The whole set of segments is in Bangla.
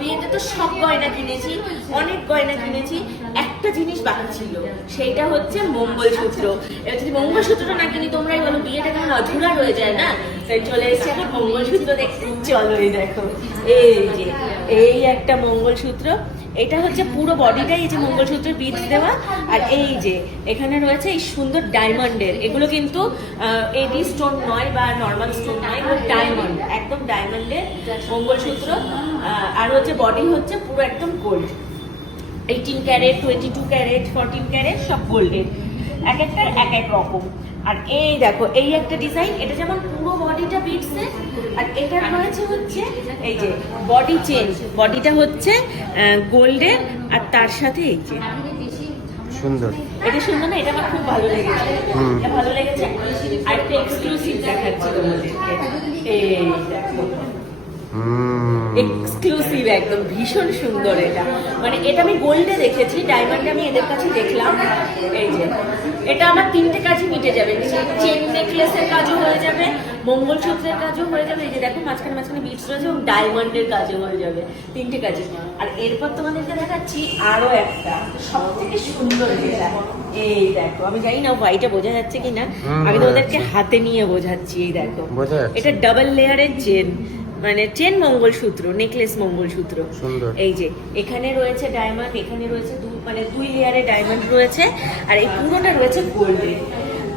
বিয়েতে তো সব গয়না কিনেছি, অনেক গয়না কিনেছি, একটা জিনিস বাকি ছিল, সেইটা হচ্ছে মঙ্গলসূত্র। এবার যদি মঙ্গলসূত্রটা না কিনি তোমরাই বলো বিয়েটা কেমন অধুরা রয়ে যায় না? তাই চলে এসেছি এখন মঙ্গলসূত্র দেখতে। চলো এই দেখো, এই যে এই একটা মঙ্গলসূত্র, এটা হচ্ছে পুরো বডিটাই এই যে মঙ্গলসূত্রের বিটস দেওয়া, আর এই যে এখানে রয়েছে এই সুন্দর ডায়মন্ডের, এগুলো কিন্তু এডি স্টোন নয় বা নর্মাল স্টোন নয়, এগুলো ডায়মন্ড, একদম ডায়মন্ডের মঙ্গলসূত্র। আর হচ্ছে বডি হচ্ছে পুরো একদম গোল্ড, 18 ক্যারেট, 22 ক্যারেট, 14 ক্যারেট, সব গোল্ডের, এক একটার এক এক রকম। আর এই দেখো এই একটা ডিজাইন, এটা যেমন পুরো বডিটা বিটসের, আর এটা রয়েছে হচ্ছে এই যে বডি চেন, বডিটা হচ্ছে গোল্ডের, আর তার সাথে এই যে সুন্দর। এটা সুন্দর না? এটা আমার খুব ভালো লেগেছে, এটা ভালো লেগেছে। আর একটা এক্সক্লুসিভ দেখাচ্ছি তোমাদেরকে, এই দেখো এক্সক্লুসিভ, একদম ভীষণ সুন্দর। এটা মানে এটা আমি গোল্ডে দেখেছি, ডায়মন্ডে আমি এদের কাছে দেখলাম। এই যে এটা আমার 3টে কাজই মিটে যাবে, চেন নেকলেসের কাজও হয়ে যাবে, মঙ্গলসূত্রের কাজও হয়ে যাবে, এই যে দেখো মাঝখানে মাঝখানে বিটস রয়েছে, এবং ডায়মন্ডের কাজও হয়ে যাবে, 3টে কাজই। আর এরপর তোমাদেরকে দেখাচ্ছি আরো একটা সব থেকে সুন্দর যেটা, এই দেখো, আমি জানি না হোয়াইটে বোঝা যাচ্ছে কিনা, আমি তোমাদেরকে হাতে নিয়ে বোঝাচ্ছি। এই দেখো এটা ডাবল লেয়ারের চেন, মানে চেন মঙ্গলসূত্র, নেকলেস মঙ্গলসূত্র। এই যে এখানে রয়েছে ডায়মন্ড, এখানে রয়েছে মানে 2 লেয়ারে ডায়মন্ড রয়েছে, আর এই পুরোটা রয়েছে গোল্ডের।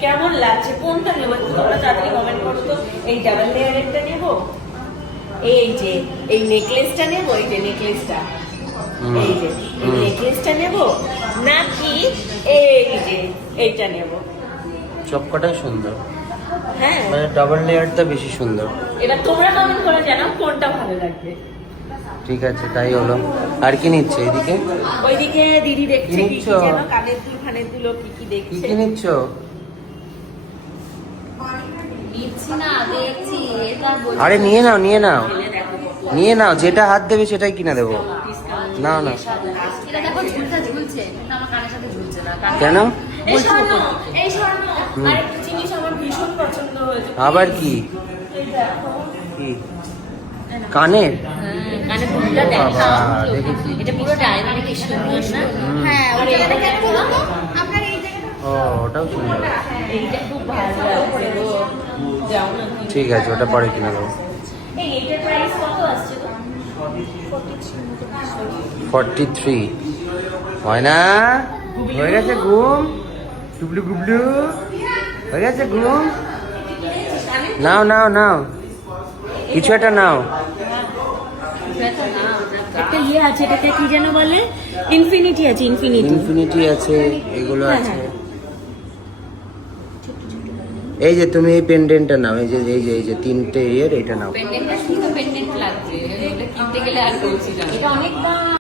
কেমন লাগছে? কোনটা নেবো তোমরা তাড়াতাড়ি কমেন্ট করো তো। এই ডাবল লেয়ারেরটা নেবো, এই যে এই নেকলেসটা নেবো, এই যে নেকলেসটা, এই যে এই নেকলেসটা নেবো, নাকি এই যে এইটা নেবো? সবকটাই সুন্দর, হ্যাঁ মানে ডাবল লেয়ারটা বেশি সুন্দর। এবার তোমরা কমেন্ট করে জানাও কোনটা ভালো লাগবে। ঠিক আছে, তাই হলো। আর কি নিচ্ছে এদিকে? ওইদিকে দিদি দেখছে কি কি নিচ্ছ? যেন কানের দুল ফানের দুলো কি কি দেখছে। কি নিচ্ছ? আরে নিয়ে নাও, নিয়ে নাও, নিয়ে নাও, যেটা হাত দেবে সেটাই কিনে দেবো। নাও না। কেন? এই স্বর্ণ, এই স্বর্ণ, আরেকটা জিনিস আমার ভীষণ পছন্দ হয়েছে। আবার কি? এই দেখো, কি কানের? কানে দুলটা দেখো, বাবা, দেখেছি। এটা পুরো ডায়মন্ড, কি সুন্দর না? হ্যাঁ, ওই জায়গাটা কেন বলতো? আপনার এই জায়গাটা ও, ওটাও সুন্দর। এইটা খুব ভালো লাগছে গো। যাও না কি? ঠিক আছে, ওটা পরে কিনে দেবো। এই এটার প্রাইস কত আসছে গো? 43। হয় না? হয়ে গেছে ঘুম? গুবলু গুবলু হয়ে গেছে ঘুম? নাও নাও নাও, কিছু একটা নাও। একটা ইয়ে আছে, এটাকে কি যেন বলে? ইনফিনিটি আছে, ইনফিনিটি। ইনফিনিটি আছে, এগুলো হ্যাঁ, আছে। হ্যাঁ। এই যে তুমি এই পেন্ডেন্টটা নাও, এই যে এই যে এই যে 3টে এর, এটা নাও। পেন্ডেন্টটা শুধু পেন্ডেন্ট লাগছে, এটা কিনতে গেলে আর বলছি না, এটা অনেক দাম।